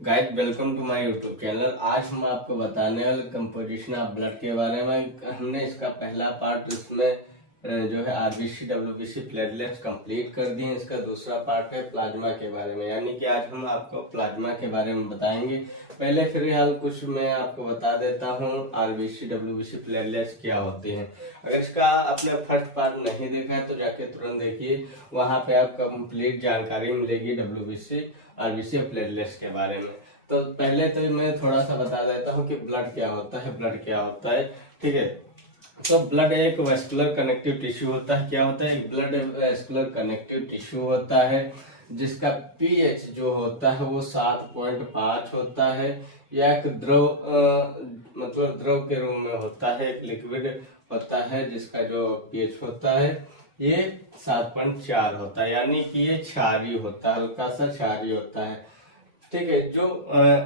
Guys welcome to my YouTube channel. आज हम आपको बताने वाले कंपोजिशन ऑफ ब्लड के बारे में। हमने इसका पहला पार्ट इसमें जो है आरबीसी डब्ल्यूबीसी प्लेटलेट्स कंप्लीट कर दिए। इसका दूसरा पार्ट है प्लाज्मा के बारे में, यानी कि आज हम आपको प्लाज्मा के बारे में बताएंगे। पहले फिलहाल कुछ मैं आपको बता देता हूँ आरबीसी डब्ल्यूबीसी प्लेटलेट्स क्या होते हैं। अगर इसका आपने फर्स्ट पार्ट नहीं देखा है तो जाके तुरंत देखिए, वहां पे आपको कंप्लीट जानकारी मिलेगी डब्ल्यूबीसी आरबीसी प्लेटलेट्स के बारे में। तो पहले तो मैं थोड़ा सा बता देता हूँ कि ब्लड क्या होता है। ब्लड क्या होता है, ठीक है। तो ब्लड एक वेस्कुलर कनेक्टिव टिश्यू होता है। क्या होता है? एक ब्लड वेस्कुलर कनेक्टिव टिश्यू होता है जिसका पीएच जो होता है वो 7.5 होता है। या एक द्रव मतलब द्रव के रूप में होता है, एक लिक्विड होता है जिसका जो पीएच होता है ये 7.4 होता है, यानी कि ये क्षारीय होता है, हल्का सा क्षारीय होता है, ठीक है। जो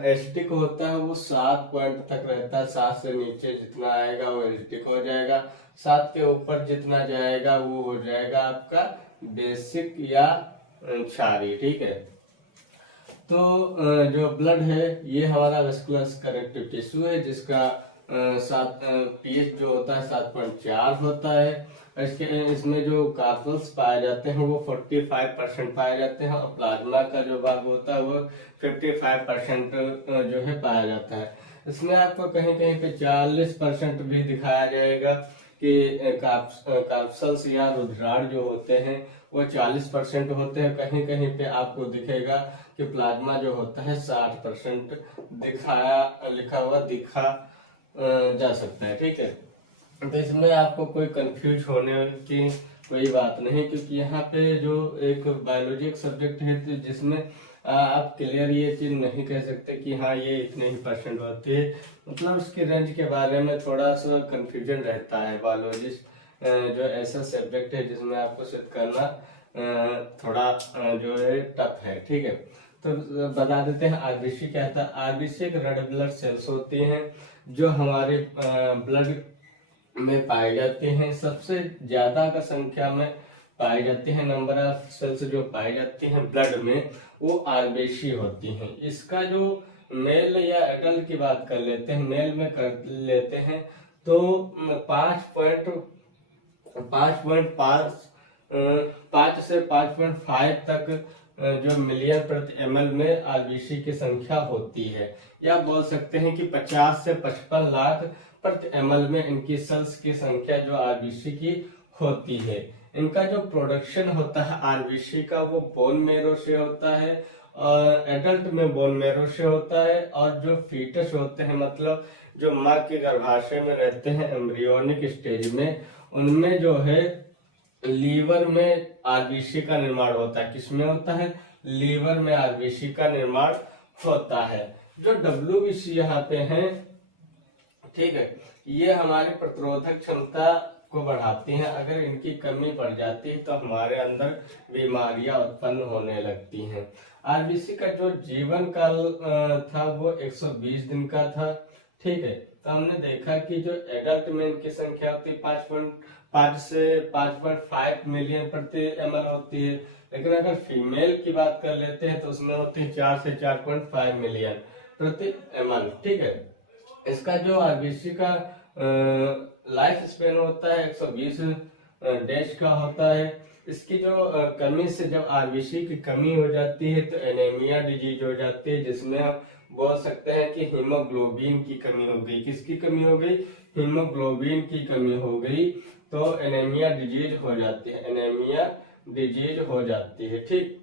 एसिडिक होता है वो 7 पॉइंट तक रहता है। 7 से नीचे जितना आएगा वो एसिडिक हो जाएगा, 7 के ऊपर जितना जाएगा वो हो जाएगा आपका बेसिक या क्षारीय, ठीक है। तो जो ब्लड है ये हमारा वेस्कुलर कनेक्टिव टिश्यू है जिसका सात पीएच जो होता है 7.4 होता है। इसमें जो कार्बन्स पाए जाते हैं वो 45% पाए जाते हैं, और प्लाज्मा का जो भाग होता है वो 55% जो है पाया जाता है। इसमें आपको कहीं कहीं पे 40% भी दिखाया जाएगा कि कार्बसल्स या रुधिराण जो होते हैं वो 40% होते हैं। कहीं कहीं पे आपको दिखेगा कि प्लाज्मा जो होता है 60% दिखाया लिखा हुआ दिखा जा सकता है, ठीक है। तो इसमें आपको कोई कंफ्यूज होने की कोई बात नहीं, क्योंकि यहाँ पे जो एक बायोलॉजी एक सब्जेक्ट है तो जिसमें आप क्लियर ये चीज नहीं कह सकते कि हाँ ये इतने ही परसेंट होते हैं। मतलब उसके रेंज के बारे में थोड़ा सा कंफ्यूजन रहता है। बायोलॉजिस्ट जो ऐसा सब्जेक्ट है जिसमें आपको सिद्ध करना थोड़ा जो है टफ है, ठीक है। तो बता देते हैं आरबीसी क्या था। आरबीसी एक रेड ब्लड सेल्स होती हैं जो हमारे ब्लड में पाए जाते हैं। सबसे ज्यादा का संख्या में पाए जाते हैं, नंबर ऑफ सेल्स जो पाए जाते हैं ब्लड में वो आरबीसी होती हैं। इसका जो मेल या एडल्ट की बात कर लेते हैं, मेल में कर लेते हैं तो 5 से 5.5 तक जो मिलियन प्रति एमएल में आरबीसी की संख्या होती है। या बोल सकते हैं कि 50 से 55 लाख प्रति एमएल में इनकी सेल्स की संख्या जो आरबीसी की होती है। इनका जो प्रोडक्शन होता है आरबीसी का वो बोन मेरो से होता है, और एडल्ट में बोन मेरो से होता है। और जो फीटस होते हैं, मतलब जो माँ के गर्भाशय में रहते हैं एम्ब्रियोनिक स्टेज में, उनमें जो है लीवर में आरबीसी का निर्माण होता है। किसमें होता है? लीवर में आरबीसी का निर्माण होता है। जो डब्ल्यूबीसी यहाँ पे है, ठीक है, ये हमारी प्रतिरोधक क्षमता को बढ़ाती हैं। अगर इनकी कमी पड़ जाती है तो हमारे अंदर बीमारियां उत्पन्न होने लगती हैं। आरबीसी का जो जीवन काल था वो 120 दिन का था, ठीक है। तो हमने देखा कि जो एडल्ट में इनकी संख्या होती है 5.5 से 5.5 मिलियन प्रति एमएल होती है। लेकिन अगर फीमेल की बात कर लेते हैं तो उसमें होती है 4 से 4.5 मिलियन प्रति एमएल, ठीक है। इसका जो आरबीसी का लाइफ स्पेन होता है 120 डेज का होता है। इसकी जो कमी से जब आरबीसी की कमी हो जाती है तो एनीमिया डिजीज हो जाती है, जिसमें हम बोल सकते हैं कि हीमोग्लोबिन की कमी हो गई। किसकी कमी हो गई? हीमोग्लोबिन की कमी हो गई, तो एनीमिया डिजीज हो जाती है। एनीमिया डिजीज हो जाती है, ठीक।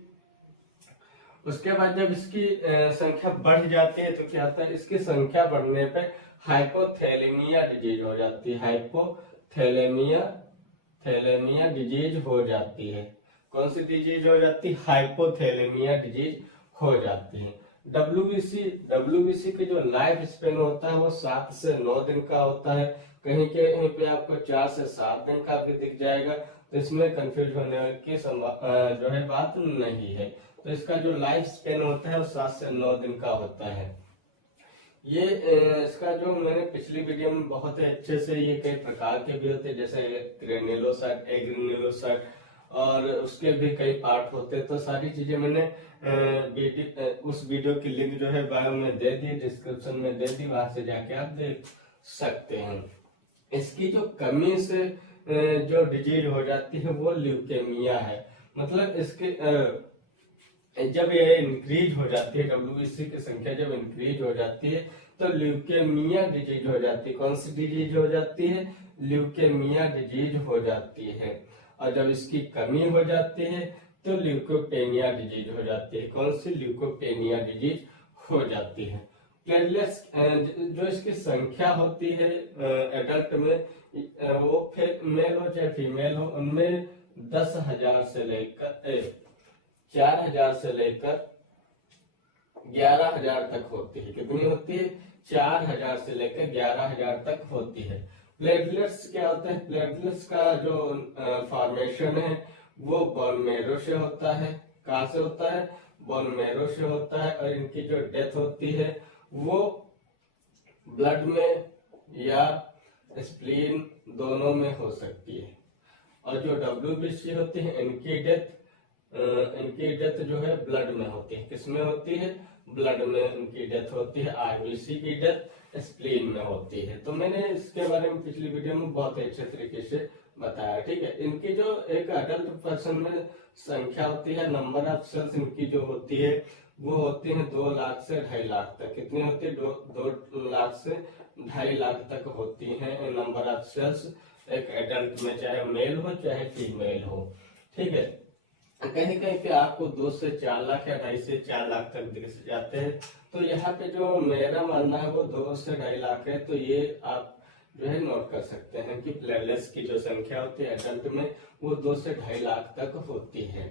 उसके बाद जब इसकी संख्या बढ़ जाती है तो क्या होता है? इसकी संख्या बढ़ने पे हाइपोथैलेमिया डिजीज हो जाती है। थैलेमिया डिजीज हो जाती है। कौन सी डिजीज हो जाती है? हाइपोथैलेमिया डिजीज हो जाती है। डब्ल्यूबीसी की जो लाइफ स्पेन होता है वो 7 से 9 दिन का होता है। कहीं कहीं पे आपको 4 से 7 दिन का भी दिख जाएगा, तो इसमें कंफ्यूज होने की जो है बात नहीं है। तो इसका जो लाइफ स्पेन होता है वो 7 से 9 दिन का होता है। ये इसका जो मैंने पिछली वीडियो में बहुत ही अच्छे से ये कई प्रकार के भी होते हैं, जैसे ग्रेन्युलोसाइट, एग्रेन्युलोसाइट और उसके भी कई पार्ट होते हैं। तो सारी चीजें मैंने उस वीडियो की लिंक जो है बायो में दे दी, डिस्क्रिप्शन में दे दी, वहां से जाके आप देख सकते हैं। इसकी जो कमी से जो डिजीज हो जाती है वो ल्यूकेमिया है। मतलब इसके जब ये इंक्रीज हो जाती है, WBC की संख्या जब इंक्रीज हो जाती है तो ल्यूकेमिया डिजीज हो जाती है। कौन सी डिजीज हो जाती है? ल्यूकेमिया डिजीज हो जाती है। और जब इसकी कमी हो जाती है तो ल्यूकोपेनिया डिजीज हो जाती है। कौन सी? ल्यूकोपेनिया डिजीज हो जाती है। प्लेटलेट्स जो इसकी संख्या होती है एडल्ट में, वो मेल हो चाहे फीमेल हो, उनमें 10,000 से लेकर 4,000 से लेकर 11,000 तक होती है। कितनी होती है? 4,000 से लेकर 11,000 तक होती है। प्लेटलेट्स क्या होते हैं? प्लेटलेट्स का जो फॉर्मेशन है वो बोन मैरो से होता है। कहाँ से होता है? बोन मैरो से होता है। और इनकी जो डेथ होती है वो ब्लड में या स्प्लीन दोनों में हो सकती है। और जो WBC होती है इनकी डेथ जो है ब्लड में होती है। किस में होती है? ब्लड में इनकी डेथ होती है। RBC की डेथ स्प्लीन में होती है। तो मैंने इसके बारे में पिछली वीडियो में बहुत अच्छे तरीके से बताया, ठीक है। इनकी जो एक अडल्ट पर्सन में संख्या होती है, नंबर ऑफ सेल्स इनकी जो होती है वो होती है 2 लाख से 2.5 लाख तक। कितनी होती है? 2 लाख से 2.5 लाख तक होती है नंबर ऑफ सेल्स एक एडल्ट में, चाहे मेल हो चाहे फीमेल हो, ठीक है। कहीं कहीं पे आपको 2 से 4 लाख या 2.5 से 4 लाख तक दिख जाते हैं। तो यहाँ पे जो मेरा मानना है वो 2 से 2.5 लाख है। तो ये आप जो है नोट कर सकते हैं कि प्लेटलेट्स की जो संख्या होती है एडल्ट में वो 2 से 2.5 लाख तक होती है।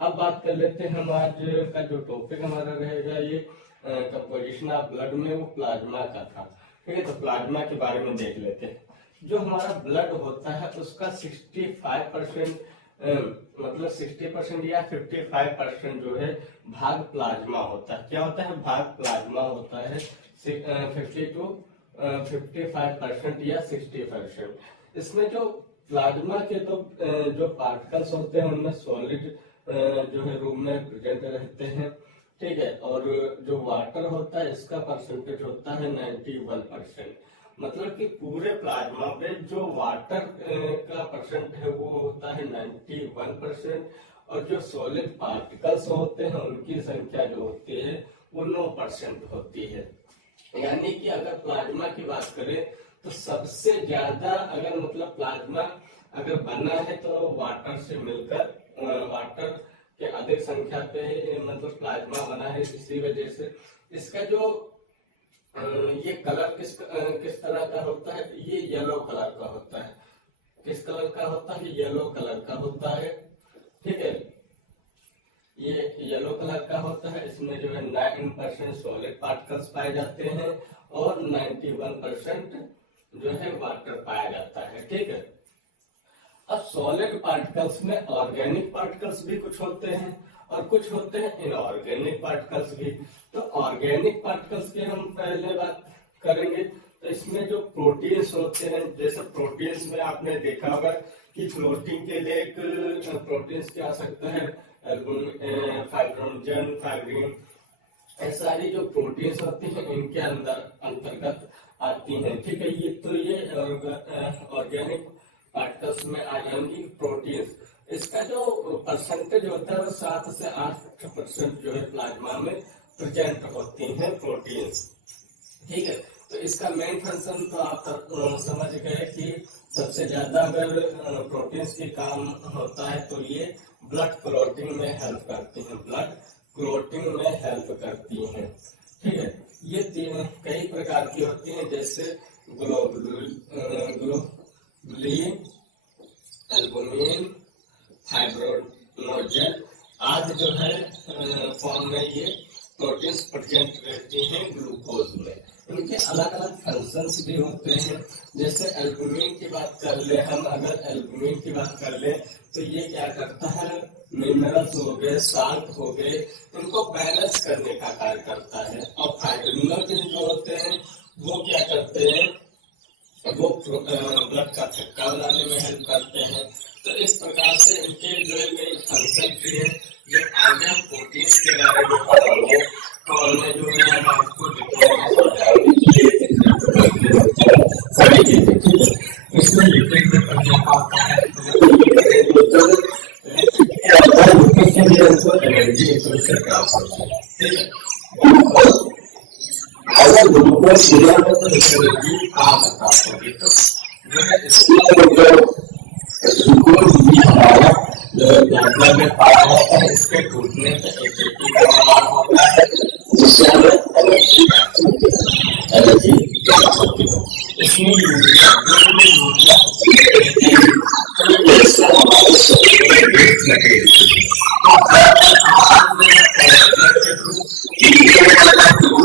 अब बात कर लेते हैं, हम आज का जो टॉपिक हमारा रहेगा ये कंपोजिशन ऑफ ब्लड में, वो प्लाज्मा का था, ठीक है। तो प्लाज्मा के बारे में देख लेते हैं। जो हमारा ब्लड होता है उसका 65% मतलब 60% या 55% जो है भाग प्लाज्मा होता है। क्या होता है? भाग प्लाज्मा होता है। 50 to 55% या 60%। इसमें जो प्लाज्मा के तो जो पार्टिकल्स होते हैं उनमें सॉलिड जो है रूम में प्रेजेंट रहते हैं, ठीक है। और जो वाटर होता है इसका परसेंटेज होता है 91%। मतलब कि पूरे प्लाज्मा में जो वाटर का परसेंट है वो होता है 91%। और जो सॉलिड पार्टिकल्स होते हैं उनकी संख्या जो होती है वो 9% होती है। यानी कि अगर प्लाज्मा की बात करें तो सबसे ज्यादा अगर मतलब प्लाज्मा अगर बना है तो वाटर से मिलकर वाटर के अधिक संख्या पे मतलब प्लाज्मा बना है। इसी वजह से इसका जो ये कलर किस तरह का होता है? ये येलो कलर का होता है। किस कलर का होता है? येलो कलर का होता है, ठीक है। ये येलो कलर का होता है। इसमें जो है 9% सॉलिड पार्टिकल्स पाए जाते हैं और 91% जो है वाटर पाया जाता है, ठीक है। अब सॉलिड पार्टिकल्स में ऑर्गेनिक पार्टिकल्स भी कुछ होते हैं और कुछ होते हैं इनऑर्गेनिक पार्टिकल्स भी। तो ऑर्गेनिक पार्टिकल्स की हम पहले बात करेंगे। तो इसमें जो प्रोटीन्स होते हैं, जैसे प्रोटीन्स में आपने देखा होगा कि फ्लोटिंग के लिए एक प्रोटीन्स क्या आ सकता है? फाइब्रोजन, फाइब्रिन, सारी जो प्रोटीन्स होती हैं इनके अंतर्गत आती हैं, ठीक है। ये तो ये ऑर्गेनिक पार्टिकल्स में आ जाएंगी प्रोटीन्स। इसका जो परसेंटेज होता है वो 7 से 8% जो है प्लाज्मा में प्रेजेंट होती हैं प्रोटीन्स, ठीक है। तो इसका मेन फंक्शन तो आप समझ गए कि सबसे ज्यादा अगर प्रोटीन्स के काम होता है तो ये ब्लड क्लॉटिंग में हेल्प करती हैं, ब्लड क्लॉटिंग में हेल्प करती हैं, ठीक है। ये कई प्रकार की होती हैं, जैसे ग्लोबुलिन, एल्बुमिन, फाइब्रोनोजेन आदि जो है फॉर्म में ये प्रोटीन्स प्रेजेंट रहती हैं ग्लूकोज में। इनके अलग अलग फंक्शंस भी होते हैं। जैसे एल्बुमिन की बात कर ले हम, अगर एल्बुमिन की बात कर ले तो ये क्या करता है? मिनरल्स हो गए, साल्ट हो गए, इनको बैलेंस करने का कार्य करता है। और फाइब्रिनोजेन जो होते हैं वो क्या करते हैं? वो ब्लड का थक्का बनाने में हेल्प करते हैं। तो इस प्रकार से इनके जो अप्लाई की थी, ठीक है। इसमें लिक्विड में करने का होता है, एनर्जी से प्राप्त होती है, ठीक है। अगर ग्लूकोज मिला तो एनर्जी कहाँ से प्राप्त होगी, तो जो है इसमें ग्लूकोज भी हमारा प्लाज्मा में पाया जाता है, इसके टूटने से एटीपी का निर्माण होता है, जिससे हमें एनर्जी प्राप्त होती है। इसमें यूरिया हमारे शरीर में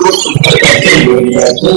वेस्ट मटेरियल यूरिया को